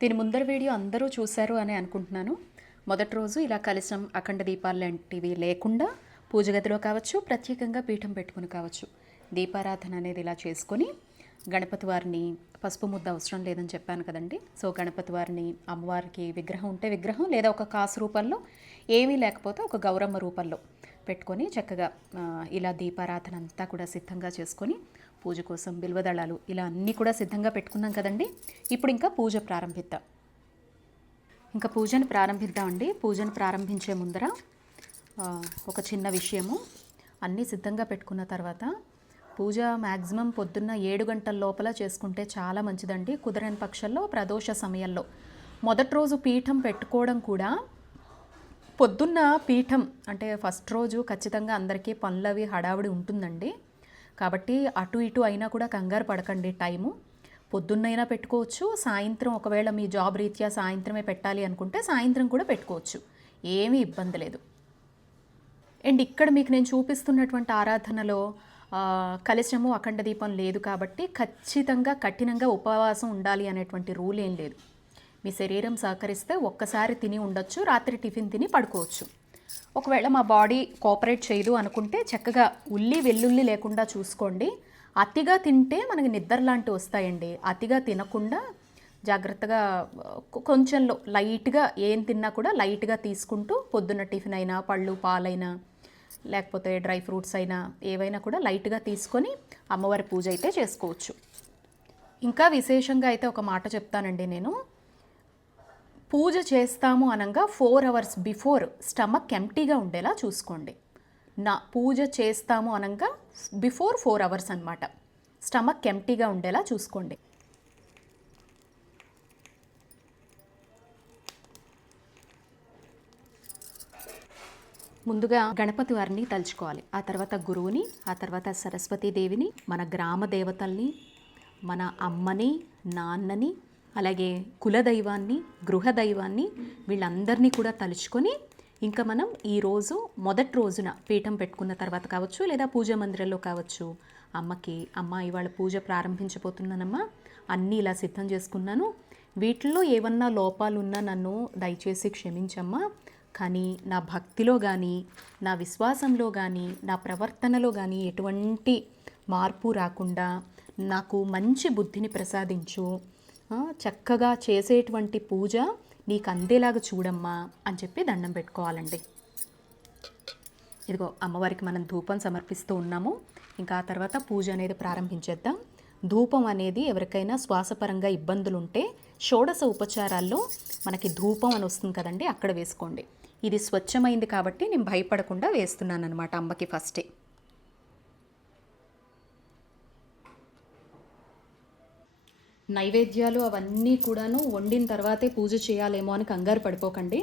దీని ముందర వీడియో అందరూ చూశారు అని అనుకుంటున్నాను. మొదటి రోజు ఇలా కలశం, అఖండ దీపాలు లాంటివి లేకుండా పూజ గదిలో కావచ్చు, ప్రత్యేకంగా పీఠం పెట్టుకుని కావచ్చు, దీపారాధన అనేది ఇలా చేసుకొని గణపతి వారిని, పసుపు ముద్ద అవసరం లేదని చెప్పాను కదండి. సో గణపతి వారిని, అమ్మవారికి విగ్రహం ఉంటే విగ్రహం, లేదా ఒక కాసు రూపంలో, ఏమీ లేకపోతే ఒక గౌరమ్మ రూపంలో పెట్టుకొని చక్కగా ఇలా దీపారాధన అంతా కూడా సిద్ధంగా చేసుకొని పూజ కోసం బిల్వదళాలు ఇలా అన్నీ కూడా సిద్ధంగా పెట్టుకున్నాం కదండి. ఇప్పుడు ఇంకా పూజ ప్రారంభిద్దాం. ఇంకా పూజను ప్రారంభిద్దామండి. పూజను ప్రారంభించే ముందర ఒక చిన్న విషయము, అన్నీ సిద్ధంగా పెట్టుకున్న తర్వాత పూజ మ్యాక్సిమం పొద్దున్న 7 గంటల లోపల చేసుకుంటే చాలా మంచిదండి. కుదరని పక్షంలో ప్రదోష సమయంలో మొదటి రోజు పీఠం పెట్టుకోవడం కూడా, పొద్దున్న పీఠం అంటే ఫస్ట్ రోజు ఖచ్చితంగా అందరికీ పనులవి హడావిడి ఉంటుందండి. కాబట్టి అటు ఇటు అయినా కూడా కంగారు పడకండి. టైము పొద్దున్నైనా పెట్టుకోవచ్చు, సాయంత్రం ఒకవేళ మీ జాబ్ రీత్యా సాయంత్రమే పెట్టాలి అనుకుంటే సాయంత్రం కూడా పెట్టుకోవచ్చు, ఏమీ ఇబ్బంది లేదు. అండ్ ఇక్కడ మీకు నేను చూపిస్తున్నటువంటి ఆరాధనలో కలశము, అఖండ దీపం లేదు కాబట్టి ఖచ్చితంగా కఠినంగా ఉపవాసం ఉండాలి అనేటువంటి రూల్ ఏం లేదు. మీ శరీరం సహకరిస్తే ఒక్కసారి తిని ఉండొచ్చు, రాత్రి టిఫిన్ తిని పడుకోవచ్చు. ఒకవేళ మా బాడీ కోఆపరేట్ చేయదు అనుకుంటే చక్కగా ఉల్లి వెల్లుల్లి లేకుండా చూసుకోండి. అతిగా తింటే మనకి నిద్ర లాంటివి వస్తాయండి. అతిగా తినకుండా జాగ్రత్తగా కొంచెంలో లైట్గా ఏం తిన్నా కూడా లైట్గా తీసుకుంటూ, పొద్దున్న టిఫిన్ అయినా, పళ్ళు పాలైనా, లేకపోతే డ్రై ఫ్రూట్స్ అయినా ఏవైనా కూడా లైట్గా తీసుకొని అమ్మవారి పూజ అయితే చేసుకోవచ్చు. ఇంకా విశేషంగా అయితే ఒక మాట చెప్తానండి నేను. పూజ చేస్తాము అనగా 4 hours బిఫోర్ స్టమక్ ఎంప్టీగా ఉండేలా చూసుకోండి. పూజ చేస్తాము అనగా బిఫోర్ 4 hours అనమాట, స్టమక్ ఎంప్టీగా ఉండేలా చూసుకోండి. ముందుగా గణపతి వారిని తలుచుకోవాలి, ఆ తర్వాత గురువుని, ఆ తర్వాత సరస్వతీదేవిని, మన గ్రామ దేవతల్ని, మన అమ్మని, నాన్నని, అలాగే కులదైవాన్ని, గృహదైవాన్ని, వీళ్ళందరినీ కూడా తలుచుకొని ఇంకా మనం ఈరోజు మొదటి రోజున పీఠం పెట్టుకున్న తర్వాత కావచ్చు, లేదా పూజా మందిరంలో కావచ్చు, అమ్మకి, అమ్మ ఇవాళ పూజ ప్రారంభించబోతున్నానమ్మా, అన్నీ ఇలా సిద్ధం చేసుకున్నాను, వీటిల్లో ఏమన్నా లోపాలున్నా నన్ను దయచేసి క్షమించమ్మా, కానీ నా భక్తిలో కానీ, నా విశ్వాసంలో కానీ, నా ప్రవర్తనలో కానీ ఎటువంటి మార్పు రాకుండా నాకు మంచి బుద్ధిని ప్రసాదించు, చక్కగా చేసేటువంటి పూజ నీకు అందేలాగా చూడమ్మా అని చెప్పి దండం పెట్టుకోవాలండి. ఇదిగో అమ్మవారికి మనం ధూపం సమర్పిస్తూ ఉన్నాము. ఇంకా ఆ తర్వాత పూజ అనేది ప్రారంభించేద్దాం. ధూపం అనేది ఎవరికైనా శ్వాసపరంగా ఇబ్బందులు ఉంటే షోడశ ఉపచారాల్లో మనకి ధూపం అని వస్తుంది కదండి, అక్కడ వేసుకోండి. ఇది స్వచ్ఛమైంది కాబట్టి నేను భయపడకుండా వేస్తున్నాను అనమాట అమ్మకి ఫస్టే. నైవేద్యాలు అవన్నీ కూడాను వండిన తర్వాతే పూజ చేయాలేమో అని కంగారు పడిపోకండి.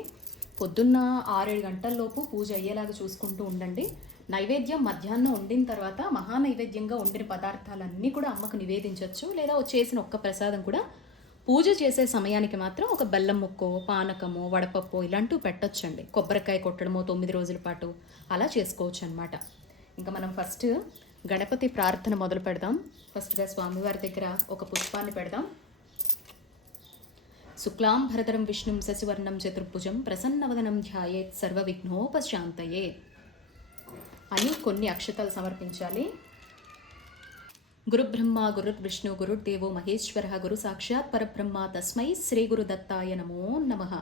పొద్దున్న 6-7 గంటల్లోపు పూజ అయ్యేలాగా చూసుకుంటూ ఉండండి. నైవేద్యం మధ్యాహ్నం వండిన తర్వాత మహానైవేద్యంగా వండిన పదార్థాలన్నీ కూడా అమ్మకు నివేదించవచ్చు, లేదా చేసిన ఒక్క ప్రసాదం కూడా పూజ చేసే సమయానికి మాత్రం ఒక బెల్లం ముక్కో, పానకమో, వడపప్పు ఇలాంటివి పెట్టొచ్చండి. కొబ్బరికాయ కొట్టడమో 9 రోజుల పాటు అలా చేసుకోవచ్చు అనమాట. ఇంకా మనం ఫస్ట్ గణపతి ప్రార్థన మొదలు పెడదాం. ఫస్ట్గా స్వామివారి దగ్గర ఒక పుష్పాన్ని పెడదాం. శుక్లాం భరతరం విష్ణుం శశివర్ణం చతుర్భుజం ప్రసన్నవదనం ధ్యాయేత్ సర్వ విఘ్నోపశాంతయే అని కొన్ని అక్షతలు సమర్పించాలి. గురుబ్రహ్మ గురుర్విష్ణు గురుర్దేవో మహేశ్వర గురు సాక్షాత్ పరబ్రహ్మ తస్మై శ్రీ గురుదత్తాయ నమో నమః.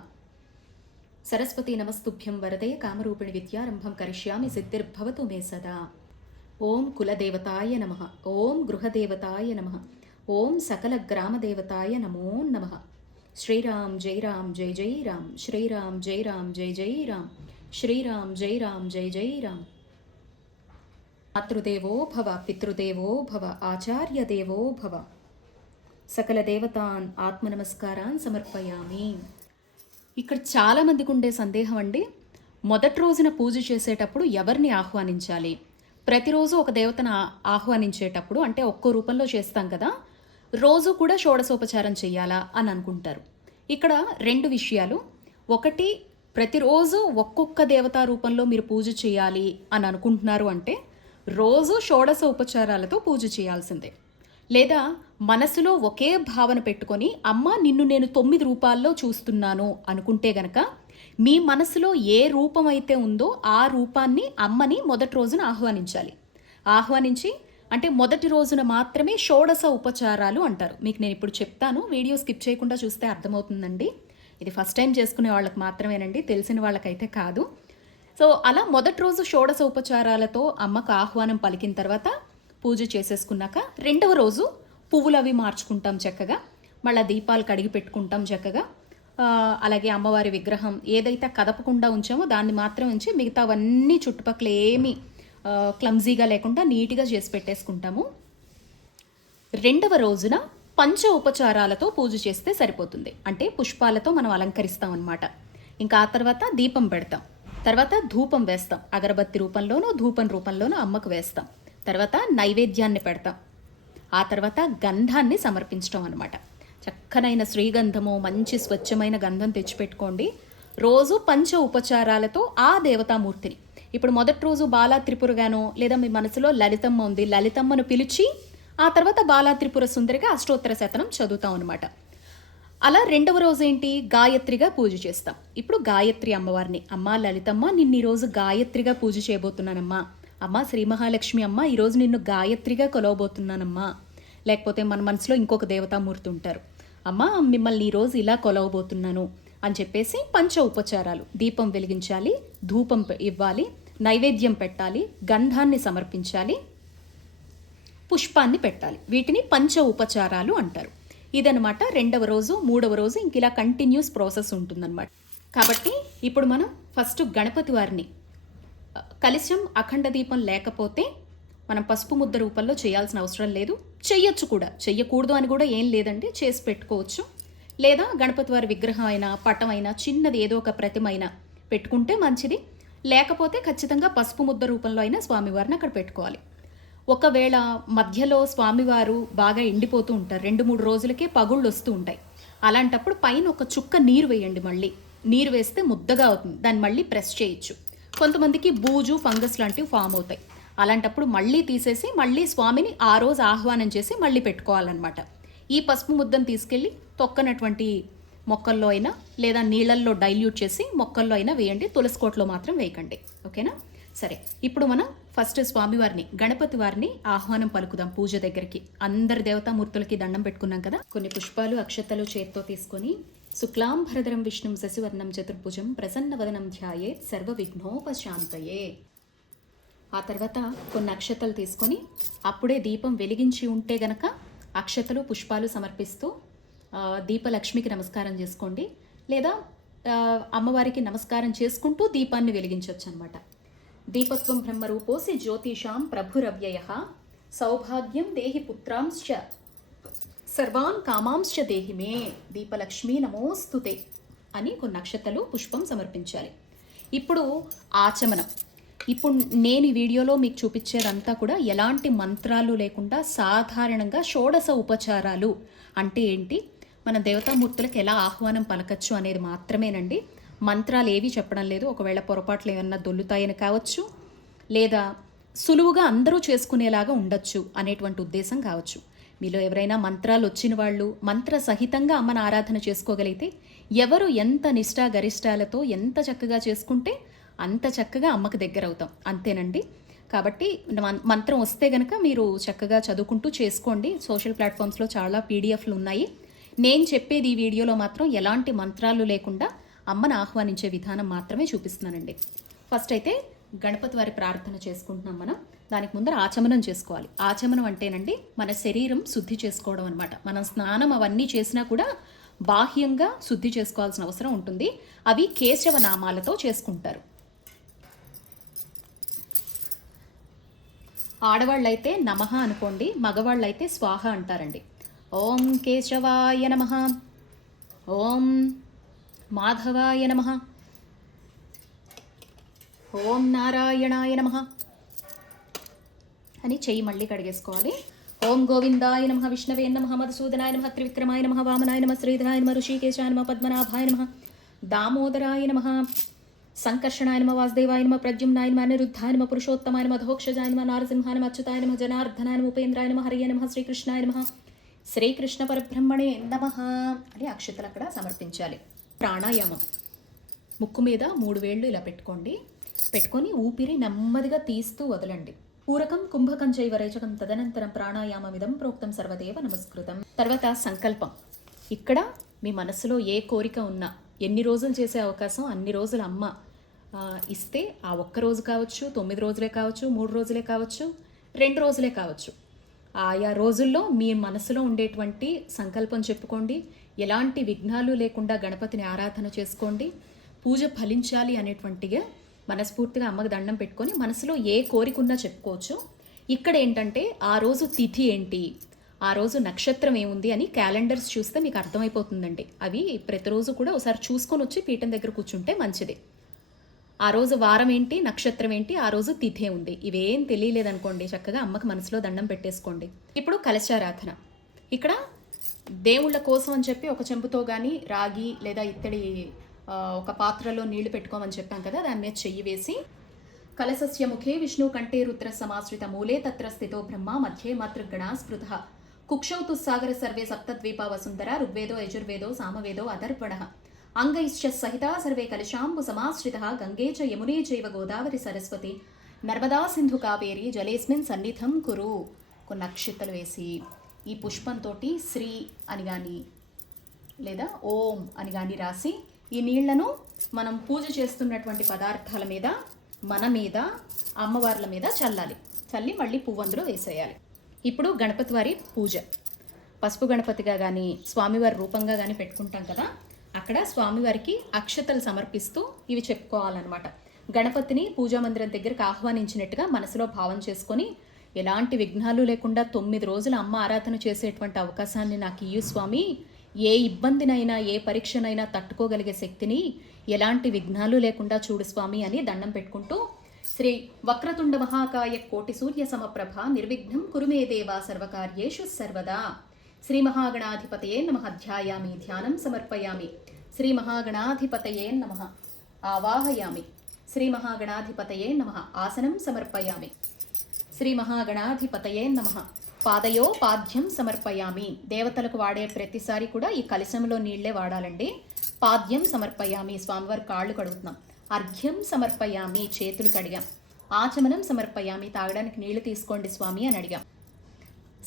సరస్వతి నమస్తుభ్యం వరదే కామరూపిణి విద్యారంభం కరిష్యామి సిద్ధిర్భవతు మే సదా. ఓం కులదేవతాయ నమః, ఓం గృహదేవతాయ నమః, ఓం సకల గ్రామదేవతాయ నమో నమః. శ్రీరామ్ జై రామ్ జై జై రామ్, శ్రీరామ్ జై రామ్ జై జై రామ్, శ్రీరామ్ జై రామ్ జై జై రామ్. మాతృదేవో భవ, పితృదేవో భవ, ఆచార్యదేవో భవ. సకల దేవతాన్ ఆత్మనమస్కారాన్ సమర్పయామి. ఇక్కడ చాలామందికి ఉండే సందేహం అండి, మొదటి రోజున పూజ చేసేటప్పుడు ఎవరిని ఆహ్వానించాలి? ప్రతిరోజు ఒక దేవతను ఆహ్వానించేటప్పుడు, అంటే ఒక్కో రూపంలో చేస్తాం కదా, రోజు కూడా షోడశోపచారం చేయాలా అని అనుకుంటారు. ఇక్కడ 2 విషయాలు. ఒకటి, ప్రతిరోజు ఒక్కొక్క దేవతా రూపంలో మీరు పూజ చేయాలి అని అనుకుంటున్నారు అంటే రోజు షోడశ ఉపచారాలతో పూజ చేయాల్సిందే. లేదా మనసులో ఒకే భావన పెట్టుకొని అమ్మ నిన్ను నేను 9 రూపాల్లో చూస్తున్నాను అనుకుంటే గనక మీ మనసులో ఏ రూపం అయితే ఉందో ఆ రూపాన్ని అమ్మని మొదటి రోజున ఆహ్వానించాలి. ఆహ్వానించి అంటే మొదటి రోజున మాత్రమే షోడశ ఉపచారాలు అంటారు. మీకు నేను ఇప్పుడు చెప్తాను, వీడియో స్కిప్ చేయకుండా చూస్తే అర్థమవుతుందండి. ఇది ఫస్ట్ టైం చేసుకునే వాళ్ళకి మాత్రమేనండి, తెలిసిన వాళ్ళకైతే కాదు. సో అలా మొదటి రోజు షోడశ ఉపచారాలతో అమ్మకు ఆహ్వానం పలికిన తర్వాత పూజ చేసేసుకున్నాక రెండవ రోజు పువ్వులు అవి మార్చుకుంటాం చక్కగా, మళ్ళీ దీపాలు కడిగి పెట్టుకుంటాం చక్కగా. అలాగే అమ్మవారి విగ్రహం ఏదైతే కదపకుండా ఉంచామో దాన్ని మాత్రం ఉంచి మిగతావన్నీ చుట్టుపక్కల ఏమీ క్లమ్జీగా లేకుండా నీట్గా చేసి పెట్టేసుకుంటాము. రెండవ రోజున పంచ ఉపచారాలతో పూజ చేస్తే సరిపోతుంది. అంటే పుష్పాలతో మనం అలంకరిస్తాం అన్నమాట. ఇంకా ఆ తర్వాత దీపం పెడతాం, తర్వాత ధూపం వేస్తాం, అగరబత్తి రూపంలోనూ ధూపం రూపంలోనూ అమ్మకు వేస్తాం. తర్వాత నైవేద్యాన్ని పెడతాం, ఆ తర్వాత గంధాన్ని సమర్పించడం అనమాట. చక్కనైన శ్రీగంధము, మంచి స్వచ్ఛమైన గంధం తెచ్చిపెట్టుకోండి. రోజు పంచ ఉపచారాలతో ఆ దేవతామూర్తిని, ఇప్పుడు మొదటి రోజు బాలా త్రిపురగానో లేదా మీ మనసులో లలితమ్మ ఉంది, లలితమ్మను పిలిచి ఆ తర్వాత బాలా త్రిపుర సుందరిగా అష్టోత్తర శతనం చదువుతాం అనమాట. అలా రెండవ రోజు ఏంటి, గాయత్రిగా పూజ చేస్తాం. ఇప్పుడు గాయత్రి అమ్మవారిని, అమ్మ లలితమ్మ నిన్ను ఈరోజు గాయత్రిగా పూజ చేయబోతున్నానమ్మా, అమ్మ శ్రీ మహాలక్ష్మి అమ్మ ఈరోజు నిన్ను గాయత్రిగా కొలవబోతున్నానమ్మా. లేకపోతే మన మనసులో ఇంకొక దేవతామూర్తి ఉంటారు, అమ్మ మిమ్మల్ని ఈరోజు ఇలా కొలవబోతున్నాను అని చెప్పేసి పంచ ఉపచారాలు, దీపం వెలిగించాలి, ధూపం ఇవ్వాలి, నైవేద్యం పెట్టాలి, గంధాన్ని సమర్పించాలి, పుష్పాన్ని పెట్టాలి. వీటిని పంచ ఉపచారాలు అంటారు. ఇదనమాట రెండవ రోజు, మూడవ రోజు ఇంక ఇలా కంటిన్యూస్ ప్రాసెస్ ఉంటుందన్నమాట. కాబట్టి ఇప్పుడు మనం ఫస్ట్ గణపతి వారిని కలశం అఖండ దీపం లేకపోతే మనం పసుపు ముద్ద రూపంలో చేయాల్సిన అవసరం లేదు. చెయ్యొచ్చు కూడా, చెయ్యకూడదు అని కూడా ఏం లేదండి, చేసి పెట్టుకోవచ్చు. లేదా గణపతి వారి విగ్రహం అయినా పటం అయినా చిన్నది ఏదో ఒక ప్రతిమ అయినా పెట్టుకుంటే మంచిది. లేకపోతే ఖచ్చితంగా పసుపు ముద్ద రూపంలో అయినా స్వామివారిని అక్కడ పెట్టుకోవాలి. ఒకవేళ మధ్యలో స్వామివారు బాగా ఎండిపోతూ ఉంటారు, 2-3 రోజులకే పగుళ్ళు వస్తూ ఉంటాయి. అలాంటప్పుడు పైన ఒక చుక్క నీరు వేయండి. మళ్ళీ నీరు వేస్తే ముద్దగా అవుతుంది, దాన్ని మళ్ళీ ప్రెస్ చేయొచ్చు. కొంతమందికి బూజు ఫంగస్ లాంటివి ఫామ్ అవుతాయి. అలాంటప్పుడు మళ్ళీ తీసేసి మళ్ళీ స్వామిని ఆ రోజు ఆహ్వానం చేసి మళ్ళీ పెట్టుకోవాలన్నమాట. ఈ పసుపు ముద్దను తీసుకెళ్ళి తొక్కనటువంటి మొక్కల్లో అయినా లేదా నీళ్ళల్లో డైల్యూట్ చేసి మొక్కల్లో అయినా వేయండి, తులసి కోటలో మాత్రం వేయకండి. ఓకేనా? సరే, ఇప్పుడు మనం ఫస్ట్ స్వామివారిని గణపతి వారిని ఆహ్వానం పలుకుదాం పూజ దగ్గరికి. అందరి దేవతామూర్తులకి దండం పెట్టుకున్నాం కదా. కొన్ని పుష్పాలు అక్షతలు చేత్తో తీసుకొని శుక్లాంబరధరం విష్ణుం శశివర్ణం చతుర్భుజం ప్రసన్నవదనం ధ్యాయేత్ సర్వ విఘ్నోపశాంతయే. ఆ తర్వాత కొన్ని అక్షతలు తీసుకొని అప్పుడే దీపం వెలిగించి ఉంటే గనక అక్షతలు పుష్పాలు సమర్పిస్తూ దీపలక్ష్మికి నమస్కారం చేసుకోండి. లేదా అమ్మవారికి నమస్కారం చేసుకుంటూ దీపాన్ని వెలిగించవచ్చు అనమాట. దీపత్వం బ్రహ్మరూపోసి జ్యోతిషాం ప్రభురవ్యయ సౌభాగ్యం దేహి పుత్రాంశ్చ సర్వాన్ కామాంశ్చ దేహిమే దీపలక్ష్మీ నమోస్తుతే అని కొన్ని అక్షతలు పుష్పం సమర్పించాలి. ఇప్పుడు ఆచమనం. ఇప్పుడు నేను ఈ వీడియోలో మీకు చూపించేదంతా కూడా ఎలాంటి మంత్రాలు లేకుండా సాధారణంగా షోడశ ఉపచారాలు అంటే ఏంటి, మన దేవతామూర్తులకు ఎలా ఆహ్వానం పలకచ్చు అనేది మాత్రమేనండి. మంత్రాలు ఏవి చెప్పడం లేదు. ఒకవేళ పొరపాట్లు ఏమన్నా దొల్లుతాయని కావచ్చు, లేదా సులువుగా అందరూ చేసుకునేలాగా ఉండొచ్చు అనేటువంటి ఉద్దేశం కావచ్చు. మీలో ఎవరైనా మంత్రాలు వచ్చిన వాళ్ళు మంత్ర సహితంగా అమ్మను ఆరాధన చేసుకోగలిగితే ఎవరు ఎంత నిష్ఠా గరిష్టాలతో ఎంత చక్కగా చేసుకుంటే అంత చక్కగా అమ్మకు దగ్గర అవుతాం, అంతేనండి. కాబట్టి మంత్రం వస్తే గనక మీరు చక్కగా చదువుకుంటూ చేసుకోండి. సోషల్ ప్లాట్ఫామ్స్లో చాలా పీడిఎఫ్లు ఉన్నాయి. నేను చెప్పేది ఈ వీడియోలో మాత్రం ఎలాంటి మంత్రాలు లేకుండా అమ్మను ఆహ్వానించే విధానం మాత్రమే చూపిస్తున్నానండి. ఫస్ట్ అయితే గణపతి వారి ప్రార్థన చేసుకుంటున్నాం మనం. దానికి ముందర ఆచమనం చేసుకోవాలి. ఆచమనం అంటేనండి మన శరీరం శుద్ధి చేసుకోవడం అనమాట. మనం స్నానం అవన్నీ చేసినా కూడా బాహ్యంగా శుద్ధి చేసుకోవాల్సిన అవసరం ఉంటుంది. అవి కేశవ నామాలతో చేసుకుంటారు. ఆడవాళ్ళైతే నమః అనుకోండి, మగవాళ్ళైతే స్వాహ అంటారండి. ఓం కేశవాయ నమః, ఓం మాధవాయ నమః, ఓం నారాయణాయ నమః అని చెయ్యి మళ్ళీ కడిగేసుకోవాలి. ఓం గోవిందాయ నమః, విష్ణవే నమః, మధుసూదనాయ నమః, త్రివిక్రమాయ నమః, వామనాయ నమః, శ్రీధరాయ నమః, ఋషికేశాయ నమః, పద్మనాభాయ నమః, దామోదరాయ నమః, సంకర్షణాయ నమ, వాసుదేవాయ నమ, ప్రద్యుమ్నాయ నమ, అనిరుద్ధాయ నమ, పురుషోత్తమాయ నమ, ధోక్షజాయ నమ, నారసింహాయ నమ, అచ్యుతాయ నమ, జనార్దనాయ నమ, ఉపేంద్రాయ నమ, హరియే నమ, శ్రీకృష్ణాయ నమ, శ్రీకృష్ణ పరబ్రహ్మణే నమః అని అక్షతలు అక్కడ సమర్పించాలి. ప్రాణాయామం. ముక్కు మీద 3 వేళ్ళు ఇలా పెట్టుకొని ఊపిరి నెమ్మదిగా తీస్తూ వదలండి. పూరకం కుంభకం చైవ రేచకం తదనంతరం ప్రాణాయామమిదం ప్రోక్తం సర్వదేవ నమస్కృతం. తర్వాత సంకల్పం. ఇక్కడ మీ మనసులో ఏ కోరిక ఉన్నా, ఎన్ని రోజులు చేసే అవకాశం అన్ని రోజులు అమ్మ ఇస్తే, ఆ ఒక్క రోజు కావచ్చు, 9 రోజులే కావచ్చు, 3 రోజులే కావచ్చు, 2 రోజులే కావచ్చు, ఆయా రోజుల్లో మీ మనసులో ఉండేటువంటి సంకల్పం చెప్పుకోండి. ఎలాంటి విఘ్నాలు లేకుండా గణపతిని ఆరాధన చేసుకోండి. పూజ ఫలించాలి అనేటువంటిగా మనస్ఫూర్తిగా అమ్మకి దండం పెట్టుకొని మనసులో ఏ కోరిక ఉన్నా చెప్పుకోవచ్చు. ఇక్కడ ఏంటంటే ఆ రోజు తిథి ఏంటి, ఆ రోజు నక్షత్రం ఏముంది అని క్యాలెండర్స్ చూస్తే మీకు అర్థమైపోతుందండి. అవి ప్రతిరోజు కూడా ఒకసారి చూసుకొని వచ్చి పీఠం దగ్గర కూర్చుంటే మంచిది. ఆ రోజు వారం ఏంటి, నక్షత్రం ఏంటి, ఆ రోజు తిథే ఉంది, ఇవేం తెలియలేదనుకోండి, చక్కగా అమ్మకి మనసులో దండం పెట్టేసుకోండి. ఇప్పుడు కలశారాధన. ఇక్కడ దేవుళ్ళ కోసం అని చెప్పి ఒక చెంబుతో కానీ రాగి లేదా ఇత్తడి ఒక పాత్రలో నీళ్లు పెట్టుకోమని చెప్పాం కదా, దాని మీద చెయ్యి వేసి కలశస్య ముఖే విష్ణు కంఠే రుద్ర సమాశ్రిత మూలే తత్ర స్థితో బ్రహ్మ మధ్యే మాతృగణా స్మృత కుక్షౌతు సాగర సర్వే సప్తద్వీపా వసుంధర ఋగ్వేదో యజుర్వేదో సామవేదో అదర్పణ అంగైశ్చ సహితా సర్వే కలశాంబు సమాశ్రిత గంగే చ యమునే చైవ గోదావరి సరస్వతి నర్మదా సింధు కావేరి జలేస్మిన్ సన్నిధం కురు. కొన్ని అక్షింతలు వేసి ఈ పుష్పంతో శ్రీ అని కానీ లేదా ఓం అని కానీ రాసి ఈ నీళ్లను మనం పూజ చేస్తున్నటువంటి పదార్థాల మీద, మన మీద, అమ్మవార్ల మీద చల్లి మళ్ళీ పువ్వు అందులో వేసేయాలి. ఇప్పుడు గణపతి వారి పూజ. పసుపు గణపతిగా కానీ స్వామివారి రూపంగా కానీ పెట్టుకుంటాం కదా, అక్కడ స్వామివారికి అక్షతలు సమర్పిస్తూ ఇవి చెప్పుకోవాలన్నమాట. గణపతిని పూజా మందిరం దగ్గరికి ఆహ్వానించినట్టుగా మనసులో భావం చేసుకొని, ఎలాంటి విఘ్నాలు లేకుండా 9 రోజులు అమ్మ ఆరాధన చేసేటువంటి అవకాశాన్ని నాకు ఇయ్యు స్వామి, ఏ ఇబ్బందినైనా ఏ పరీక్షనైనా తట్టుకోగలిగే శక్తిని, ఎలాంటి విఘ్నాలు లేకుండా చూడు స్వామి అని దండం పెట్టుకుంటూ, శ్రీ వక్రతుండ మహాకాయ కోటి సూర్య సమప్రభ నిర్విఘ్నం కురుమే దేవా సర్వకార్యేషు సర్వదా శ్రీ మహాగణాధిపతయే నమః ధ్యాయామి ధ్యానం సమర్పయామి శ్రీ మహాగణాధిపతయే నమః ఆవాహయామి శ్రీ మహాగణాధిపతయే నమః ఆసనం సమర్పయామి శ్రీ మహాగణాధిపతయే నమః పాదయో పాద్యం సమర్పయామి. దేవతలకు వాడే ప్రతిసారి కూడా ఈ కలశంలో నీళ్లే వాడాలండి. పాద్యం సమర్పయామి, స్వామివారి కాళ్ళు కడుగుతున్నాం. అర్ఘ్యం సమర్పయామి, చేతులు కడిగాం. ఆచమనం సమర్పయామి, తాగడానికి నీళ్లు తీసుకోండి స్వామి అని అడిగాం.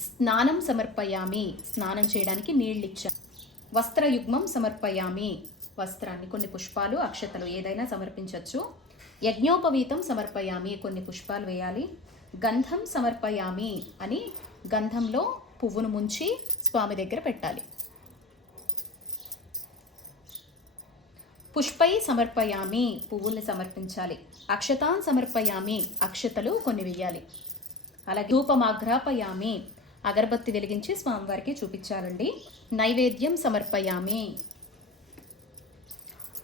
స్నానం సమర్పయామి, స్నానం చేయడానికి నీళ్ళు ఇచ్చాం. వస్త్రయుగ్మం సమర్పయామి, వస్త్రాన్ని, కొన్ని పుష్పాలు అక్షతలు ఏదైనా సమర్పించవచ్చు. యజ్ఞోపవీతం సమర్పయామి, కొన్ని పుష్పాలు వేయాలి. గంధం సమర్పయామి అని గంధంలో పువ్వును ముంచి స్వామి దగ్గర పెట్టాలి. పుష్పై సమర్పయామి, పువ్వుల్ని సమర్పించాలి. అక్షతాన్ సమర్పయామి, అక్షతలు కొన్ని వేయాలి. అలాగే ధూపమాఘ్రాపయామి, అగరబత్తి వెలిగించి స్వామివారికి చూపించాలండి. నైవేద్యం సమర్పయామి,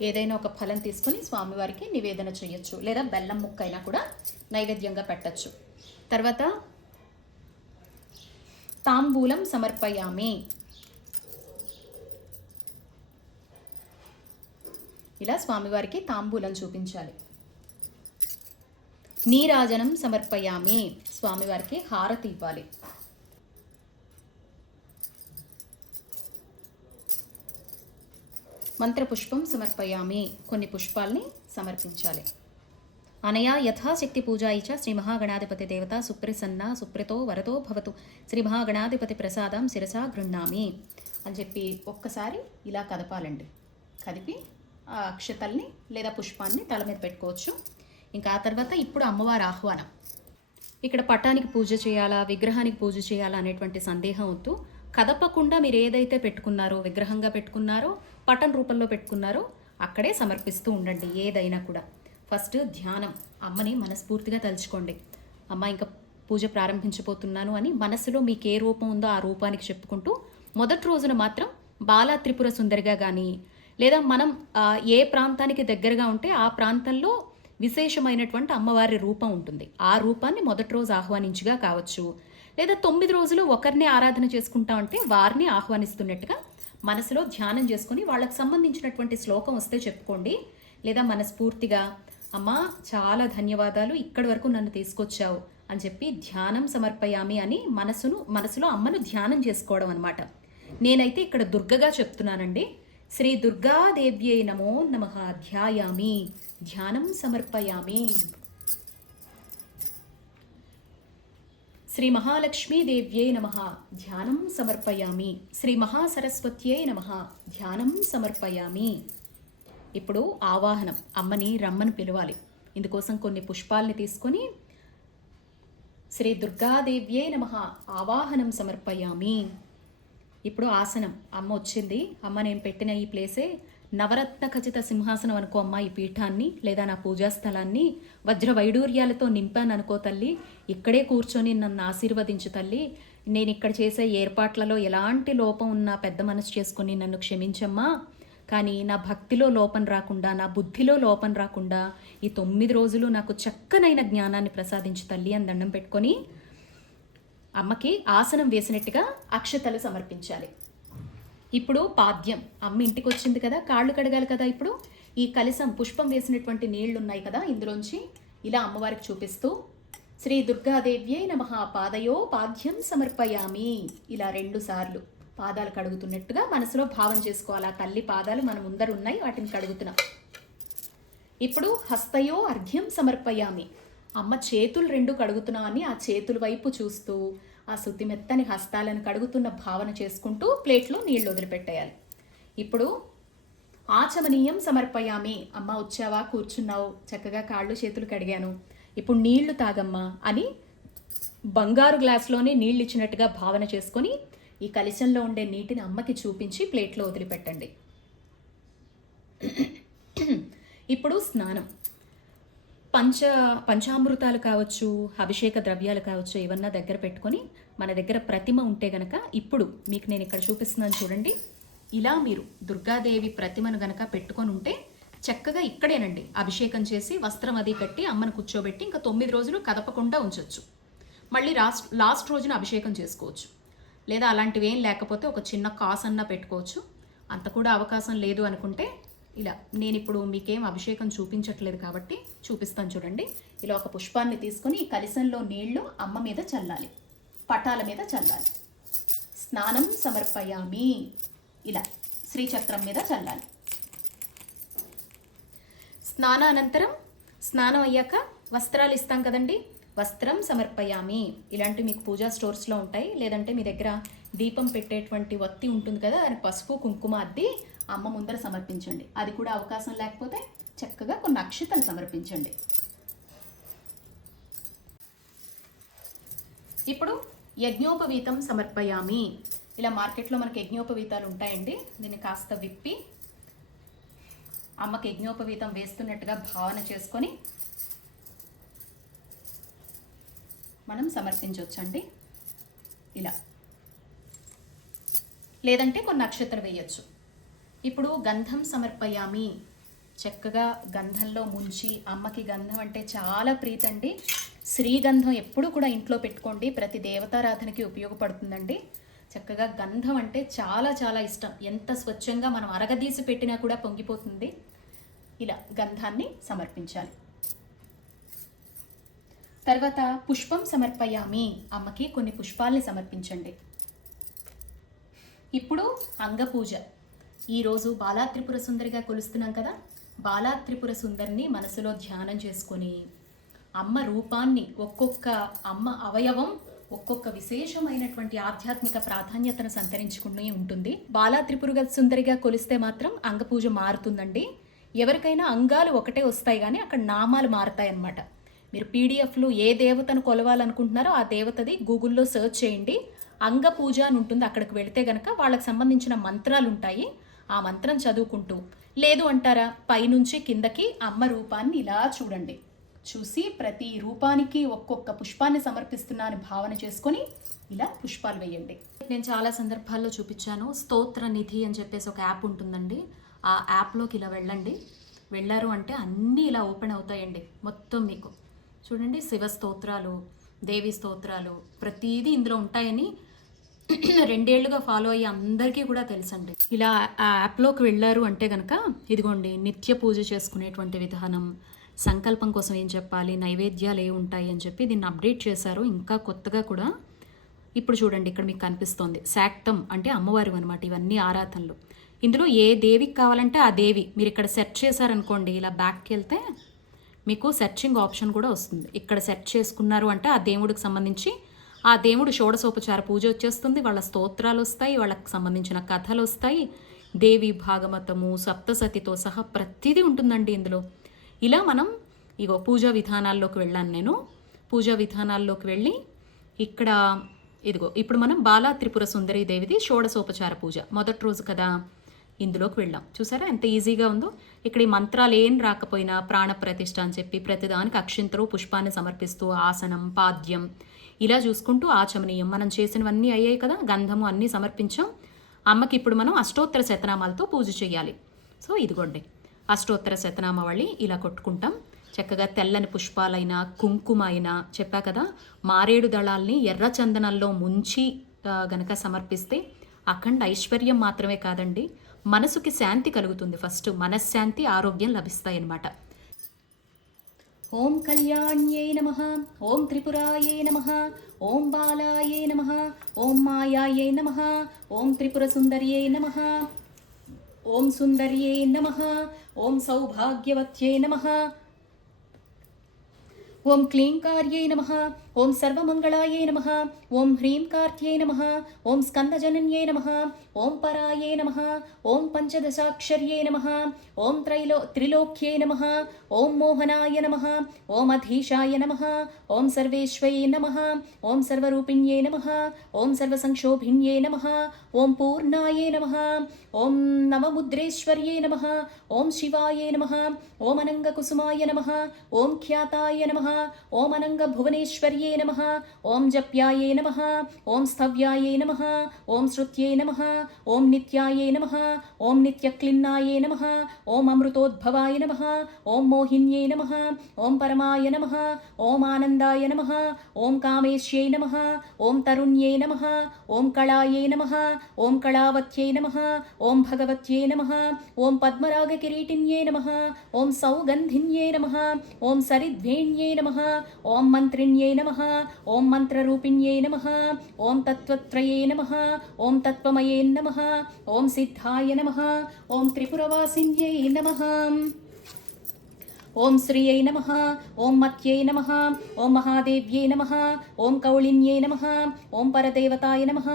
ఏదైనా ఒక ఫలం తీసుకుని స్వామివారికి నివేదన చేయొచ్చు, లేదా బెల్లం ముక్కైనా కూడా నైవేద్యంగా పెట్టచ్చు. తర్వాత తాంబూలం సమర్పయామి, ఇలా స్వామివారికి తాంబూలం చూపించాలి. నీరాజనం సమర్పయామి, స్వామివారికి హారతి ఇవ్వాలి. మంత్రపుష్పం సమర్పయామి, కొన్ని పుష్పాల్ని సమర్పించాలి. అనయా యథాశక్తి పూజాయిచ శ్రీ మహాగణాధిపతి దేవత సుప్రసన్న సుప్రతో వరతో భవతు శ్రీ మహాగణాధిపతి ప్రసాదం శిరసా గృహ్ణామి అని చెప్పి ఒక్కసారి ఇలా కదపాలండి. కదిపి ఆ అక్షతల్ని లేదా పుష్పాన్ని తల మీద పెట్టుకోవచ్చు. ఇంకా ఆ తర్వాత ఇప్పుడు అమ్మవారి ఆహ్వానం. ఇక్కడ పటానికి పూజ చేయాలా, విగ్రహానికి పూజ చేయాలా అనేటువంటి సందేహం వద్దు. కదపకుండా మీరు ఏదైతే పెట్టుకున్నారో, విగ్రహంగా పెట్టుకున్నారో, పటం రూపంలో పెట్టుకున్నారో అక్కడే సమర్పిస్తూ ఉండండి ఏదైనా కూడా. ఫస్ట్ ధ్యానం, అమ్మని మనస్ఫూర్తిగా తలుచుకోండి. అమ్మ ఇంకా పూజ ప్రారంభించబోతున్నాను అని మనసులో మీకు ఏ రూపం ఉందో ఆ రూపానికి చెప్పుకుంటూ, మొదటి రోజున మాత్రం బాలా త్రిపుర సుందరిగా కానీ, లేదా మనం ఏ ప్రాంతానికి దగ్గరగా ఉంటే ఆ ప్రాంతంలో విశేషమైనటువంటి అమ్మవారి రూపం ఉంటుంది, ఆ రూపాన్ని మొదటి రోజు ఆహ్వానించిగా కావచ్చు. లేదా 9 రోజులు ఒకరిని ఆరాధన చేసుకుంటా ఉంటే వారిని ఆహ్వానిస్తున్నట్టుగా మనసులో ధ్యానం చేసుకుని వాళ్ళకి సంబంధించినటువంటి శ్లోకం వస్తే చెప్పుకోండి. లేదా మనస్ఫూర్తిగా అమ్మా చాలా ధన్యవాదాలు, ఇక్కడి వరకు నన్ను తీసుకొచ్చావు అని చెప్పి ధ్యానం సమర్పయామి అని మనసులో అమ్మను ధ్యానం చేసుకోవడం అనమాట. నేనైతే ఇక్కడ దుర్గగా చెప్తున్నానండి. శ్రీ దుర్గాదేవ్యై నమో నమః ధ్యాయామి, ధ్యానం సమర్పయామి. శ్రీ మహాలక్ష్మీదేవ్యై నమః ధ్యానం సమర్పయామి. శ్రీ మహాసరస్వత్యై నమః ధ్యానం సమర్పయామి. ఇప్పుడు ఆవాహనం, అమ్మని రమ్మని పిలవాలి. ఇందుకోసం కొన్ని పుష్పాలని తీసుకొని శ్రీ దుర్గాదేవ్యై నమః ఆవాహనం సమర్పయామి. ఇప్పుడు ఆసనం, అమ్మ వచ్చింది, అమ్మ నేను పెట్టిన ఈ ప్లేసే నవరత్న ఖచ్చిత సింహాసనం అనుకో అమ్మ. ఈ పీఠాన్ని లేదా నా పూజా స్థలాన్ని వజ్ర వైడూర్యాలతో నింపాను అనుకో తల్లి. ఇక్కడే కూర్చొని నన్ను ఆశీర్వదించు తల్లి. నేను ఇక్కడ చేసే ఏర్పాట్లలో ఎలాంటి లోపం ఉన్నా పెద్ద మనసు చేసుకొని నన్ను క్షమించమ్మా. కానీ నా భక్తిలో లోపం రాకుండా, నా బుద్ధిలో లోపం రాకుండా ఈ 9 రోజులు నాకు చక్కనైన జ్ఞానాన్ని ప్రసాదించు తల్లి అని దండం పెట్టుకొని అమ్మకి ఆసనం వేసినట్టుగా అక్షతలు సమర్పించాలి. ఇప్పుడు పాద్యం, అమ్మ ఇంటికి వచ్చింది కదా, కాళ్ళు కడగాలి కదా. ఇప్పుడు ఈ కలశం పుష్పం వేసినటువంటి నీళ్లు ఉన్నాయి కదా, ఇందులోంచి ఇలా అమ్మవారికి చూపిస్తూ శ్రీ దుర్గాదేవ్యై నమః పాదయో పాద్యం సమర్పయామి. ఇలా 2 సార్లు పాదాలు కడుగుతున్నట్టుగా మనసులో భావం చేసుకోవాలి. ఆ తల్లి పాదాలు మన ముందర ఉన్నాయి, వాటిని కడుగుతున్నాం. ఇప్పుడు హస్తయో అర్ఘ్యం సమర్పయామి. అమ్మ చేతులు 2 కడుగుతున్నామని ఆ చేతుల వైపు చూస్తూ ఆ శుద్ధిమెత్తని హస్తాలను కడుగుతున్న భావన చేసుకుంటూ ప్లేట్లో నీళ్లు వదిలిపెట్టేయాలి. ఇప్పుడు ఆచమనీయం సమర్పయామి. అమ్మ వచ్చావా, కూర్చున్నావు, చక్కగా కాళ్ళు చేతులు కడిగాను, ఇప్పుడు నీళ్లు తాగమ్మా అని బంగారు గ్లాసులోనే నీళ్ళు ఇచ్చినట్టుగా భావన చేసుకొని ఈ కలశంలో ఉండే నీటిని అమ్మకి చూపించి ప్లేట్లో వదిలిపెట్టండి. ఇప్పుడు స్నానం. పంచామృతాలు కావచ్చు, అభిషేక ద్రవ్యాలు కావచ్చు, ఏమన్నా దగ్గర పెట్టుకొని మన దగ్గర ప్రతిమ ఉంటే గనక, ఇప్పుడు మీకు నేను ఇక్కడ చూపిస్తున్నాను చూడండి. ఇలా మీరు దుర్గాదేవి ప్రతిమను గనక పెట్టుకొని ఉంటే చక్కగా ఇక్కడేనండి అభిషేకం చేసి వస్త్రం అది కట్టి అమ్మను కూర్చోబెట్టి ఇంకా 9 రోజులు కదపకుండా ఉంచవచ్చు. మళ్ళీ లాస్ట్ రోజున అభిషేకం చేసుకోవచ్చు. లేదా అలాంటివి ఏం లేకపోతే ఒక చిన్న కాసన్నా పెట్టుకోవచ్చు. అంత కూడా అవకాశం లేదు అనుకుంటే ఇలా, నేను ఇప్పుడు మీకేం అభిషేకం చూపించట్లేదు కాబట్టి చూపిస్తాను చూడండి. ఇలా ఒక పుష్పాన్ని తీసుకొని ఈ కలశంలో నీళ్లు అమ్మ మీద చల్లాలి, పటాల మీద చల్లాలి. స్నానం సమర్పయామి, ఇలా శ్రీచక్రం మీద చల్లాలి. స్నానానంతరం, స్నానం అయ్యాక వస్త్రాలు ఇస్తాం కదండి, వస్త్రం సమర్పయామి. ఇలాంటివి మీకు పూజా స్టోర్స్లో ఉంటాయి. లేదంటే మీ దగ్గర దీపం పెట్టేటువంటి వత్తి ఉంటుంది కదా, అది పసుపు కుంకుమ అద్ది అమ్మ ముందర సమర్పించండి. అది కూడా అవకాశం లేకపోతే చక్కగా కొన్ని అక్షతలు సమర్పించండి. ఇప్పుడు యజ్ఞోపవీతం సమర్పయామి. ఇలా మార్కెట్లో మనకి యజ్ఞోపవీతాలు ఉంటాయండి. దీన్ని కాస్త విప్పి అమ్మకి యజ్ఞోపవీతం వేస్తున్నట్టుగా భావన చేసుకొని మనం సమర్పించవచ్చండి. ఇలా, లేదంటే కొన్ని అక్షతలు వేయచ్చు. ఇప్పుడు గంధం సమర్పయామి. చక్కగా గంధంలో ముంచి, అమ్మకి గంధం అంటే చాలా ప్రీతండి. శ్రీగంధం ఎప్పుడు కూడా ఇంట్లో పెట్టుకోండి, ప్రతి దేవతారాధనకి ఉపయోగపడుతుందండి. చక్కగా గంధం అంటే చాలా చాలా ఇష్టం. ఎంత స్వచ్ఛంగా మనం అరగదీసి పెట్టినా కూడా పొంగిపోతుంది. ఇలా గంధాన్ని సమర్పించాలి. తర్వాత పుష్పం సమర్పయామి. అమ్మకి కొన్ని పుష్పాల్ని సమర్పించండి. ఇప్పుడు అంగపూజ. ఈరోజు బాలాత్రిపుర సుందరిగా కొలుస్తున్నాం కదా, బాలాత్రిపుర సుందరిని మనసులో ధ్యానం చేసుకొని అమ్మ రూపాన్ని, ఒక్కొక్క అమ్మ అవయవం ఒక్కొక్క విశేషమైనటువంటి ఆధ్యాత్మిక ప్రాధాన్యతను సంతరించుకుని ఉంటుంది. బాలాత్రిపుర సుందరిగా కొలిస్తే మాత్రం అంగపూజ మారుతుందండి. ఎవరికైనా అంగాలు ఒకటే వస్తాయి కానీ అక్కడ నామాలు మారుతాయి అన్నమాట. మీరు పీడిఎఫ్లు ఏ దేవతను కొలవాలనుకుంటున్నారో ఆ దేవతది గూగుల్లో సెర్చ్ చేయండి, అంగ పూజ అని ఉంటుంది. అక్కడికి వెళితే గనక వాళ్ళకి సంబంధించిన మంత్రాలు ఉంటాయి. ఆ మంత్రం చదువుకుంటూ, లేదు అంటారా, పైనుంచి కిందకి అమ్మ రూపాన్ని ఇలా చూడండి. చూసి ప్రతి రూపానికి ఒక్కొక్క పుష్పాన్ని సమర్పిస్తున్నాను భావన చేసుకొని ఇలా పుష్పాలు వేయండి. నేను చాలా సందర్భాల్లో చూపించాను. స్తోత్ర నిధి అని చెప్పేసి ఒక యాప్ ఉంటుందండి. ఆ యాప్లోకి ఇలా వెళ్ళండి. వెళ్ళారు అంటే అన్నీ ఇలా ఓపెన్ అవుతాయండి. మొత్తం మీకు చూడండి, శివ స్తోత్రాలు, దేవి స్తోత్రాలు, ప్రతిదీ ఇందులో ఉంటాయని రెండేళ్లుగా ఫాలో అయ్యే అందరికీ కూడా తెలుసండి. ఇలా ఆ యాప్లోకి వెళ్ళారు అంటే కనుక ఇదిగోండి నిత్య పూజ చేసుకునేటువంటి విధానం, సంకల్పం కోసం ఏం చెప్పాలి, నైవేద్యాలు ఏ ఉంటాయి అని చెప్పి దీన్ని అప్డేట్ చేశారు. ఇంకా కొత్తగా కూడా ఇప్పుడు చూడండి ఇక్కడ మీకు కనిపిస్తోంది. శాక్తం అంటే అమ్మవారు అనమాట. ఇవన్నీ ఆరాధనలు. ఇందులో ఏ దేవికి కావాలంటే ఆ దేవి మీరు ఇక్కడ సెర్చ్ చేశారనుకోండి, ఇలా బ్యాక్కి వెళ్తే మీకు సెర్చింగ్ ఆప్షన్ కూడా వస్తుంది. ఇక్కడ సెర్చ్ చేసుకున్నారు అంటే ఆ దేవుడికి సంబంధించి ఆ దేవుడు షోడశోపచార పూజ వచ్చేస్తుంది, వాళ్ళ స్తోత్రాలు వస్తాయి, వాళ్ళకి సంబంధించిన కథలు వస్తాయి, దేవి భాగవతము సప్తసతితో సహా ప్రతిదీ ఉంటుందండి ఇందులో. ఇలా మనం ఇగో పూజా విధానాల్లోకి వెళ్ళాను నేను. పూజా విధానాల్లోకి వెళ్ళి ఇక్కడ ఇదిగో ఇప్పుడు మనం బాలా త్రిపుర సుందరి దేవిది షోడశోపచార పూజ మొదటి రోజు కదా, ఇందులోకి వెళ్ళాం. చూసారా ఎంత ఈజీగా ఉందో. ఇక్కడ ఈ మంత్రాలు ఏం రాకపోయినా ప్రాణప్రతిష్ఠ అని చెప్పి ప్రతిదానికి అక్షింతలు పుష్పాన్ని సమర్పిస్తూ ఆసనం పాద్యం ఇలా చూసుకుంటూ ఆచమనీయం మనం చేసినవన్నీ అయ్యాయి కదా, గంధము అన్నీ సమర్పించాం. అమ్మకి ఇప్పుడు మనం అష్టోత్తర శతనామాలతో పూజ చేయాలి. సో ఇదిగోండి అష్టోత్తర శతనామావళి ఇలా కొట్టుకుంటాం. చక్కగా తెల్లని పుష్పాలైనా కుంకుమ అయినా చెప్పా కదా, మారేడు దళాల్ని ఎర్ర చందనంలో ముంచి గనక సమర్పిస్తే అఖండ ఐశ్వర్యం మాత్రమే కాదండి, మనసుకి శాంతి కలుగుతుంది. ఫస్ట్ మనశ్శాంతి ఆరోగ్యం లభిస్తాయి అన్నమాట. ఓం కళ్యాణ్యై నమః, ఓం త్రిపురాయై నమః, ఓం బాలాయై నమః, ఓం మాయాయై నమః, ఓం త్రిపుర సుందర్యై నమః, ఓం సుందర్యై నమః, ఓం సౌభాగ్యవత్యై నమః, ఓం క్లీంకార్యై నమః, ఓం సర్వమంగళాయై నమః, ఓం హ్రీంకార్త్యై నమః, ఓం స్కందజనన్యై నమః, ఓం పరాయై నమః, ఓం పంచదశాక్షర్యై నమః, ఓం త్రిలోక్యై నమః, ఓం మోహనాయ నమః, ఓం అధీశాయ నమః, ఓం సర్వేశ్వయై నమః, ఓం సర్వరూపిణ్యై నమః, ఓం సర్వసంక్షోభిణ్యై నమః, ఓం పూర్ణాయై నమః, ఓం నవముద్రేశ్వర్యై నమః, ఓం శివాయై నమః, ఓం అనంగకుసుమాయ నమః, ఓం ఖ్యాతాయ నమః, ఓం అనంగభువనేశ్వర్యై నమః, ఓం జప్యాయై నమః, ఓం స్థవ్యాయై నమః, ఓం శృత్యై నమః, ఓం నిత్యాయై నమః, ఓం నిత్యక్లిన్నాయై నమః, ఓం అమృతోద్భవాయ నమః, ఓం మోహిన్యై నమః, ఓం పరమాయ నమః, ఓం ఆనందాయ నమః, ఓం కామేశ్యై నమః, ఓం తరుణ్యై నమః, ఓం కళాయై నమః, ఓం కళావత్యై నమః, ఓం భగవత్యై నమః, ఓం పద్మరాగకిరీటిన్యై నమః, ఓం సౌగంధిన్యై నమః, ఓం సరిద్వేణ్యై నమః, ఓం మంత్రిణ్యై నమః, ఓం మంత్రరూపిణ్యై నమః, ఓం తత్వత్రయే నమః, ఓం తత్వమయే నమః, ఓం సిద్ధాయ నమః, ఓం త్రిపురవాసిన్యై నమః, ఓం శ్రీయై నమః, ఓం మత్యై నమః, ఓం మహాదేవ్యై నమః, ఓం కౌళిన్యై నమః, ఓం పరదేవతాయ నమః,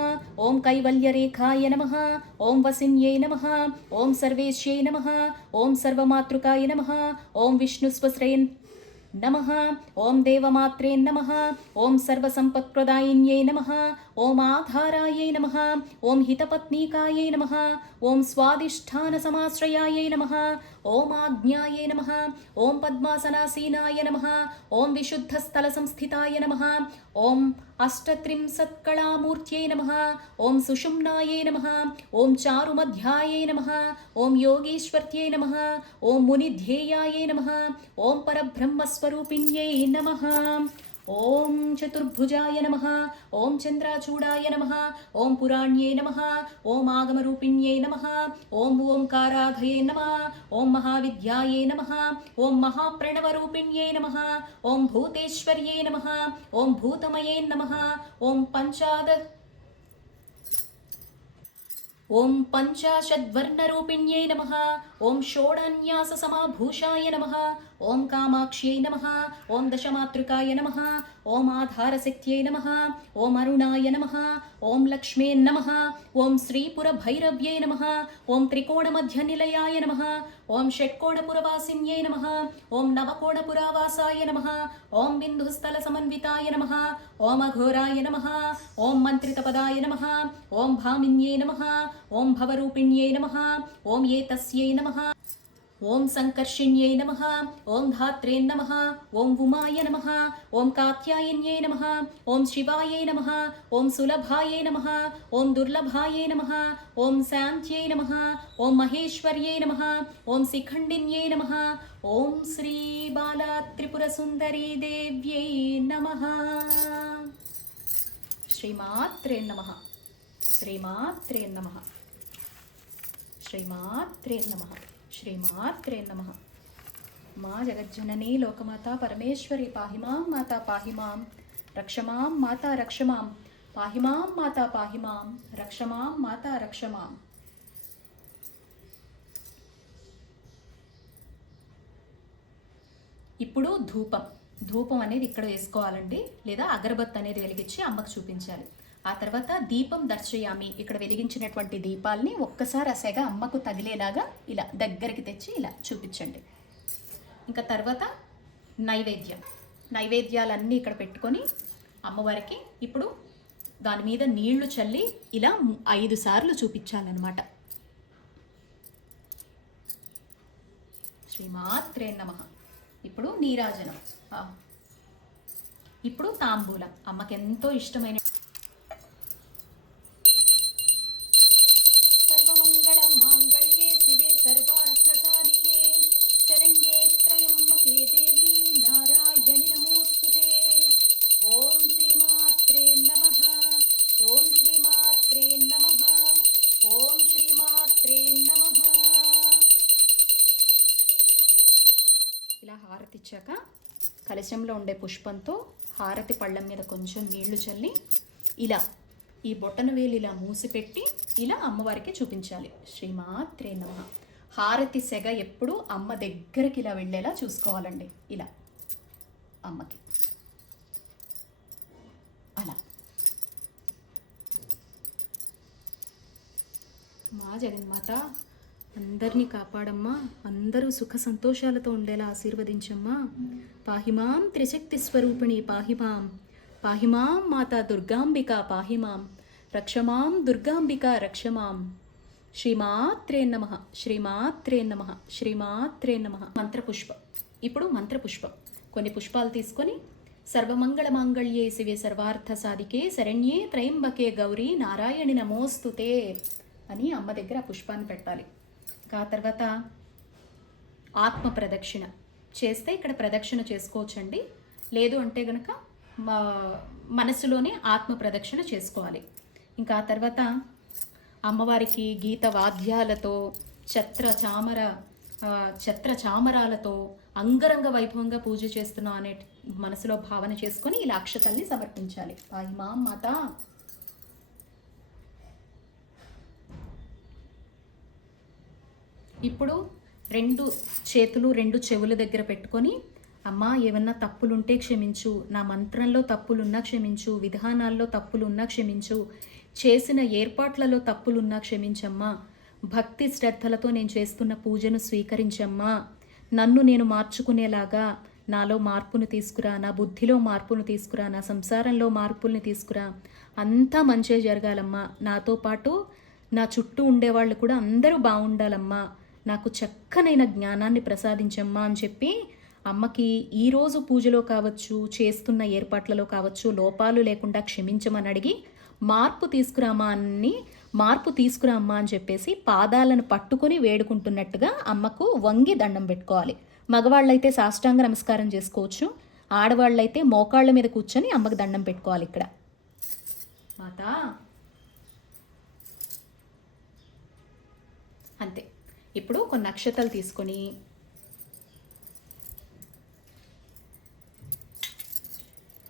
ఓం కైవల్యరేఖాయ నమః, ఓం వసిన్యై నమః, ఓం సర్వేశ్యై నమః, ఓం సర్వమాతృకాయ నమః, ఓం విష్ణుస్వశ్రయన్ నమః, ఓం దేవమాత్రే నమః, ఓం సర్వసంపత్ప్రదాయిన్యై నమః, ఓం ఆధారాయై నమః, ఓం హితపత్నీకాయై నమః, ఓం స్వాదిష్టాన సమాశ్రయాయై నమః, ఓం ఆజ్ఞాయై నమః, ఓం పద్మాసనాసీనాయ నమః, ఓం విశుద్ధస్థల సంస్థితాయ నమః, ఓం అష్టత్రింశత్కళామూర్త్యై నమః, ఓం సుషుమ్నాయై నమః, ఓం చారుమధ్యాయై నమః, ఓం యోగీశ్వర్త్యై నమః, ఓం మునిధ్యేయాయై నమః, ఓం పరబ్రహ్మస్వరూపిణ్యై నమః, ఓం చతుర్భుజాయ నమః, ఓం చంద్రాచూడాయ నమః, ఓం పురాణ్యై నమః, ఓం ఆగమరూపిణ్యై నమః, ఓం ఓంకారాధయే నమః, ఓం మహావిద్యాయై నమః, ఓం మహాప్రణవరూపిణ్యై నమః, ఓం భూతేశ్వర్యై నమః, ఓం భూతమయే నమః, ఓం పంచాశద్వర్ణరూపిణ్యై నమః, ఓం షోడన్యాససమాభూషాయ నమః, ఓం కామాక్ష్యై నమః, ఓం దశమాతృకాయ నమః, ఓం ఆధారశక్త్యై నమః, ఓం అరుణాయ నమః, ఓం లక్ష్మే నమః, ఓం శ్రీపురభైరవ్యై నమః, ఓం త్రికోణమధ్యనిలయాయ నమః, ఓం షట్కోణపురవాసిన్యై నమః, ఓం నవకోణపురావాసాయ నమః, ఓం బిందుస్థల సమన్వితాయ నమః, ఓం అఘోరాయ నమః, ఓం మంత్రితపదాయ నమః, ఓం భామిన్యై నమః, ఓం భవరూపిణ్యై నమః, ఓం ఏతస్యై నమః, ఓం సంకర్షిణ్యై నమః, ఓం ధాత్రే నమః, ఓం ఉమాయ నమః, ఓం కాత్యాయన్యై నమః, ఓం శివాయై నమః, ఓం సులభాయై నమః, ఓం దుర్లభాయై నమః, ఓం శాంత్యై నమః, ఓం మహేశ్వర్యై నమః, ఓం శిఖండిన్యై నమః, ఓం శ్రీ బాలా త్రిపుర సుందరీ దేవ్యై నమః. శ్రీమాత్రే నమః. శ్రీమాత్రే నమః. శ్రీమాత్రే నమః. శ్రీమాత్రే నమః. మా జగజ్జననీ లోకమాత పరమేశ్వరి పాహిమాం మాతా పాహిమాం రక్షమాం మాతా రక్షమాం పాహిమాం మాతా పాహిమాం రక్షమాం మాతా రక్షమాం. ఇప్పుడు ధూపం అనేది ఇక్కడ వేసుకోవాలండి, లేదా అగరబత్తి అనేది వెలిగించి అమ్మకు చూపించాలి. ఆ తర్వాత దీపం దర్శయామి, ఇక్కడ వెలిగించినటువంటి దీపాలని ఒక్కసారి ఆ సెగ అమ్మకు తగిలేలాగా ఇలా దగ్గరికి తెచ్చి ఇలా చూపించండి. ఇంకా తర్వాత నైవేద్యాలన్నీ ఇక్కడ పెట్టుకొని అమ్మవారికి ఇప్పుడు దాని మీద నీళ్లు చల్లి ఇలా 5 సార్లు చూపించాలన్నమాట. శ్రీమాత్రే నమః. ఇప్పుడు నీరాజనం, ఇప్పుడు తాంబూలం. అమ్మకి ఎంతో ఇష్టమైన సర్వమంగళ మాంగళ్యే శివే సర్వార్థ సాధికే శరణ్యే త్రయంబకే దేవి నారాయణి నమోస్తుతే. ఓం శ్రీమాత్రే నమః. ఓం శ్రీమాత్రే నమః. ఓం శ్రీమాత్రే నమః. ఇలా హారతి ఇచ్చాక కలశంలో ఉండే పుష్పంతో హారతి పళ్ళం మీద కొంచెం నీళ్లు చల్లి ఇలా ఈ బొట్టను వేలు ఇలా మూసిపెట్టి ఇలా అమ్మవారికి చూపించాలి. శ్రీమాత్రే నమః. హారతి సెగ ఎప్పుడు అమ్మ దగ్గరికి ఇలా వెళ్ళేలా చూసుకోవాలండి. ఇలా అమ్మకి అలా. మా జగన్మాత అందరినీ కాపాడమ్మా, అందరూ సుఖ సంతోషాలతో ఉండేలా ఆశీర్వదించమ్మా. పాహిమాం త్రిశక్తి స్వరూపిణి పాహిమాం, పాహిమాం మాతా దుర్గాంబిక పాహిమాం, రక్షమాం దుర్గాంబిక రక్షమాం. శ్రీమాత్రే నమః. శ్రీమాత్రే నమః. శ్రీమాత్రే నమః. మంత్రపుష్పం. ఇప్పుడు మంత్రపుష్పం కొన్ని పుష్పాలు తీసుకొని సర్వమంగళ మాంగళ్యే శివే సర్వార్థ సాధికే శరణ్యే త్రయంబకే గౌరీ నారాయణి నమోస్తుతే అని అమ్మ దగ్గర ఆ పుష్పాన్ని పెట్టాలి. ఆ తర్వాత ఆత్మ ప్రదక్షిణ చేస్తే ఇక్కడ ప్రదక్షిణ చేసుకోవచ్చండి, లేదు అంటే గనక మనసులోనే ఆత్మ ప్రదక్షిణ చేసుకోవాలి. ఇంకా ఆ తర్వాత అమ్మవారికి గీత వాద్యాలతో ఛత్ర చామరాలతో అంగరంగ వైభవంగా పూజ చేస్తున్నాం అనే మనసులో భావన చేసుకొని ఇలా అక్షతల్ని సమర్పించాలి. పాహిమాం మాతా. ఇప్పుడు 2 చేతులు 2 చెవుల దగ్గర పెట్టుకొని అమ్మా ఏమన్నా తప్పులుంటే క్షమించు, నా మంత్రంలో తప్పులున్నా క్షమించు, విధానాల్లో తప్పులున్నా క్షమించు, చేసిన ఏర్పాట్లలో తప్పులున్నా క్షమించమ్మా, భక్తి శ్రద్ధలతో నేను చేస్తున్న పూజను స్వీకరించమ్మా, నన్ను నేను మార్చుకునేలాగా నాలో మార్పును తీసుకురా, నా బుద్ధిలో మార్పును తీసుకురా, నా సంసారంలో మార్పుల్ని తీసుకురా, అంతా మంచే జరగాలమ్మా, నాతో పాటు నా చుట్టూ ఉండేవాళ్ళు కూడా అందరూ బాగుండాలమ్మా, నాకు చక్కనైన జ్ఞానాన్ని ప్రసాదించమ్మా అని చెప్పి అమ్మకి ఈరోజు పూజలో కావచ్చు, చేస్తున్న ఏర్పాట్లలో కావచ్చు లోపాలు లేకుండా క్షమించమని అడిగి మార్పు తీసుకురామ్మా అని చెప్పేసి పాదాలను పట్టుకొని వేడుకుంటున్నట్టుగా అమ్మకు వంగి దండం పెట్టుకోవాలి. మగవాళ్ళైతే సాష్టాంగ నమస్కారం చేసుకోవచ్చు, ఆడవాళ్ళైతే మోకాళ్ళ మీద కూర్చొని అమ్మకు దండం పెట్టుకోవాలి. ఇక్కడ మాతా అంతే. ఇప్పుడు కొన్ని అక్షతలు తీసుకొని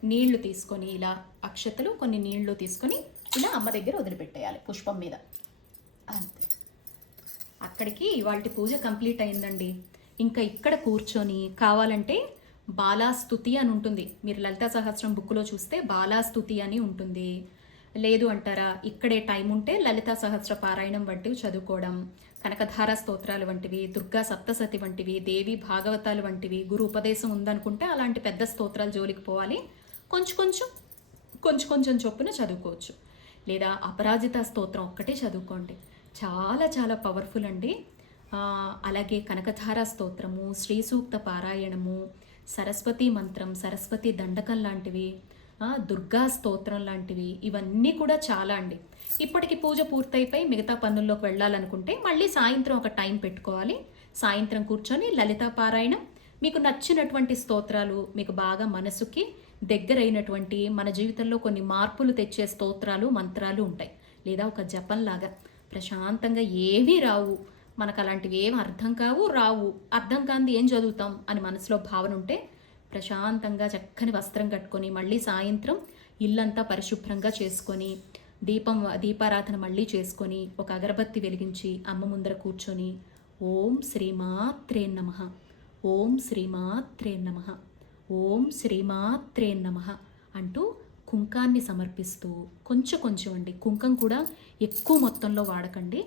నీళ్లు తీసుకొని ఇలా అక్షతలు కొన్ని నీళ్లు తీసుకొని ఇలా అమ్మ దగ్గర వదిలిపెట్టేయాలి పుష్పం మీద. అంతే, అక్కడికి ఇవాళ పూజ కంప్లీట్ అయిందండి. ఇంకా ఇక్కడ కూర్చొని కావాలంటే బాలాస్తుతి అని ఉంటుంది, మీరు లలితా సహస్రం బుక్లో చూస్తే బాలాస్తుతి అని ఉంటుంది. లేదు అంటారా ఇక్కడే టైం ఉంటే లలితా సహస్ర పారాయణం వంటివి చదువుకోవడం, కనకధార స్తోత్రాలు వంటివి, దుర్గా సప్తసతి వంటివి, దేవి భాగవతాలు వంటివి, గురు ఉపదేశం ఉందనుకుంటే అలాంటి పెద్ద స్తోత్రాలు జోలికి పోవాలి. కొంచెం కొంచెం చొప్పున చదువుకోవచ్చు, లేదా అపరాజిత స్తోత్రం ఒక్కటే చదువుకోండి, చాలా చాలా పవర్ఫుల్ అండి. అలాగే కనకధార స్తోత్రము, శ్రీ సూక్త పారాయణము, సరస్వతి మంత్రం, సరస్వతి దండకం లాంటివి, దుర్గా స్తోత్రం లాంటివి, ఇవన్నీ కూడా చాలా అండి. ఇప్పటికి పూజ పూర్తయిపోయి మిగతా పనుల్లోకి వెళ్ళాలనుకుంటే మళ్ళీ సాయంత్రం ఒక టైం పెట్టుకోవాలి. సాయంత్రం కూర్చొని లలితా పారాయణం, మీకు నచ్చినటువంటి స్తోత్రాలు, మీకు బాగా మనసుకి దగ్గరైనటువంటి మన జీవితంలో కొన్ని మార్పులు తెచ్చే స్తోత్రాలు మంత్రాలు ఉంటాయి, లేదా ఒక జపంలాగా ప్రశాంతంగా ఏమీ రావు, మనకు అలాంటివి ఏం అర్థం కావు, రావు, అర్థం కాంది ఏం చదువుతాం అని మనసులో భావన ఉంటే ప్రశాంతంగా చక్కని వస్త్రం కట్టుకొని మళ్ళీ సాయంత్రం ఇల్లంతా పరిశుభ్రంగా చేసుకొని దీపారాధన మళ్ళీ చేసుకొని ఒక అగరబత్తి వెలిగించి అమ్మ ముందర కూర్చొని ఓం శ్రీమాత్రే నమః, ఓం శ్రీమాత్రే నమః, ఓం శ్రీమాత్రే నమః అంటూ కుంకాన్ని సమర్పిస్తూ కొంచెం కొంచెం అండి, కుంకం కూడా ఎక్కువ మొత్తంలో వాడకండి,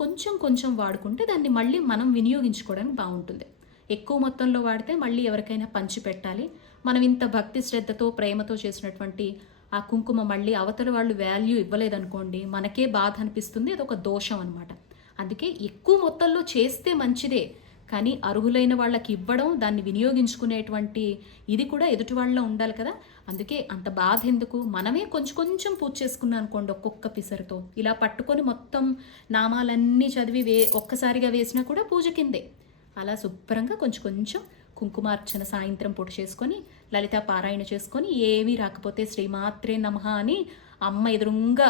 కొంచెం కొంచెం వాడుకుంటే దాన్ని మళ్ళీ మనం వినియోగించుకోవడానికి బాగుంటుంది. ఎక్కువ మొత్తంలో వాడితే మళ్ళీ ఎవరికైనా పంచి పెట్టాలి. మనం ఇంత భక్తి శ్రద్ధతో ప్రేమతో చేసినటువంటి ఆ కుంకుమ మళ్ళీ అవతల వాళ్ళు వాల్యూ ఇవ్వలేదనుకోండి, మనకే బాధ అనిపిస్తుంది, అది ఒక దోషం అనమాట. అందుకే ఎక్కువ మొత్తంలో చేస్తే మంచిదే, కానీ అర్హులైన వాళ్ళకి ఇవ్వడం, దాన్ని వినియోగించుకునేటువంటి ఇది కూడా ఎదుటి వాళ్ళలో ఉండాలి కదా. అందుకే అంత బాధ ఎందుకు, మనమే కొంచెం కొంచెం పూజ చేసుకున్నాం అనుకోండి, ఒక్కొక్క పిసరుతో ఇలా పట్టుకొని మొత్తం నామాలన్నీ చదివి ఒక్కసారిగా వేసినా కూడా పూజ కిందే. అలా శుభ్రంగా కొంచెం కొంచెం కుంకుమార్చన సాయంత్రం పూట చేసుకొని లలితా పారాయణ చేసుకొని ఏమీ రాకపోతే శ్రీమాత్రే నమః అని అమ్మ ఎదురుంగా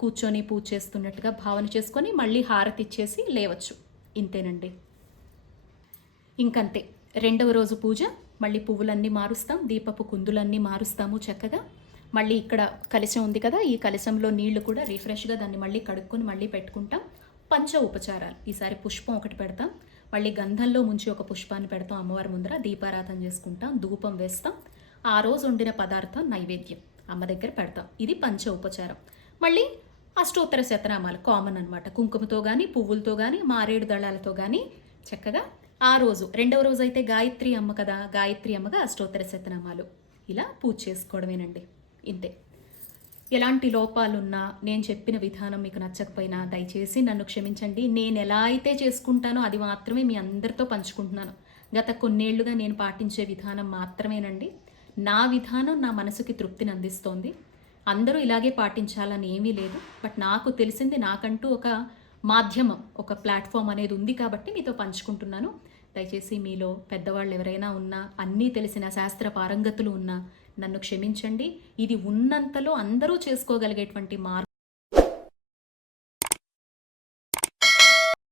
కూర్చొని పూజ చేస్తున్నట్టుగా భావన చేసుకొని మళ్ళీ హారతి ఇచ్చేసి లేవచ్చు. ఇంతేనండి, ఇంకంతే. రెండవ రోజు పూజ మళ్ళీ పువ్వులన్నీ మారుస్తాం, దీపపు కుందులన్నీ మారుస్తాము చక్కగా. మళ్ళీ ఇక్కడ కలశం ఉంది కదా, ఈ కలశంలో నీళ్లు కూడా రిఫ్రెష్గా దాన్ని మళ్ళీ కడుక్కొని మళ్ళీ పెట్టుకుంటాం. పంచ ఉపచారాలు, ఈసారి పుష్పం ఒకటి పెడతాం, మళ్ళీ గంధంలో ముంచి ఒక పుష్పాన్ని పెడతాం అమ్మవారి ముందర, దీపారాధన చేసుకుంటాం, ధూపం వేస్తాం. ఆ రోజు వండిన పదార్థం నైవేద్యం అమ్మ దగ్గర పెడతాం. ఇది పంచ ఉపచారం. మళ్ళీ అష్టోత్తర శతనామాలు కామన్ అనమాట, కుంకుమతో కానీ పువ్వులతో కానీ మారేడు దళాలతో కానీ చక్కగా ఆ రోజు. రెండవ రోజు అయితే గాయత్రి అమ్మ కదా, గాయత్రి అమ్మగా అష్టోత్తర శతనామాలు ఇలా పూజ చేసుకోవడమేనండి. ఇంతే. ఎలాంటి లోపాలున్నా, నేను చెప్పిన విధానం మీకు నచ్చకపోయినా దయచేసి నన్ను క్షమించండి. నేను ఎలా అయితే చేసుకుంటానో అది మాత్రమే మీ అందరితో పంచుకుంటున్నాను. గత కొన్నేళ్లుగా నేను పాటించే విధానం మాత్రమేనండి. నా విధానం నా మనసుకి తృప్తిని అందిస్తోంది. అందరూ ఇలాగే పాటించాలని ఏమీ లేదు, బట్ నాకు తెలిసింది, నాకంటూ ఒక మాధ్యమం, ఒక ప్లాట్ఫామ్ అనేది ఉంది కాబట్టి మీతో పంచుకుంటున్నాను. దయచేసి మీలో పెద్దవాళ్ళు ఎవరైనా ఉన్నా, అన్నీ తెలిసిన శాస్త్ర పారంగతులు ఉన్నా నన్ను క్షమించండి. ఇది ఉన్నంతలో అందరూ చేసుకోగలిగేటువంటి మార్గం.